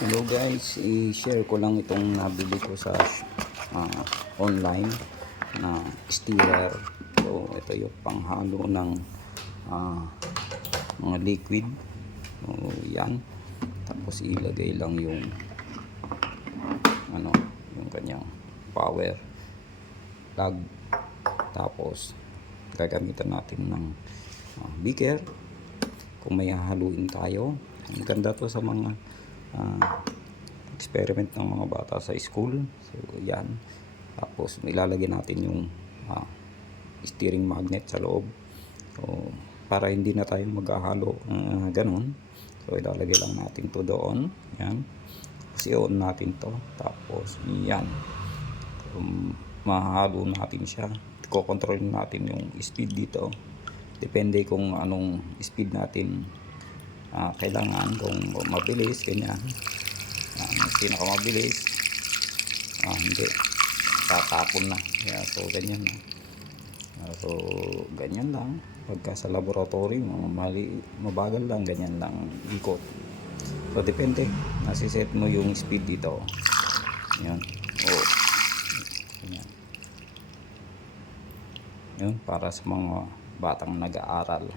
Hello guys, i-share ko lang itong nabili ko sa online na stirrer. So ito yung panghalo ng mga liquid. So yan. Tapos ilagay lang yung yung kanyang power plug. Tapos gagamitan natin ng beaker kung may hahaluin tayo. Ang ganda to sa mga experiment ng mga bata sa school. So yan. Tapos ilalagay natin yung steering magnet sa loob. So para hindi na tayo maghahalo ganun. So ilalagay lang natin to doon. Yan. Kasi on natin to. Tapos yan. Mahalo natin siya. Ko-control natin yung speed dito. Depende kung anong speed natin kailangan, kung mabilis ganyan, pinakamabilis hindi tatapon na. So ganyan na. So ganyan lang pagka sa laboratory, mabagal lang, ganyan lang ikot. So depende, nasiset mo yung speed dito. Yan. Ganyan. Yun para sa mga batang nag-aaral.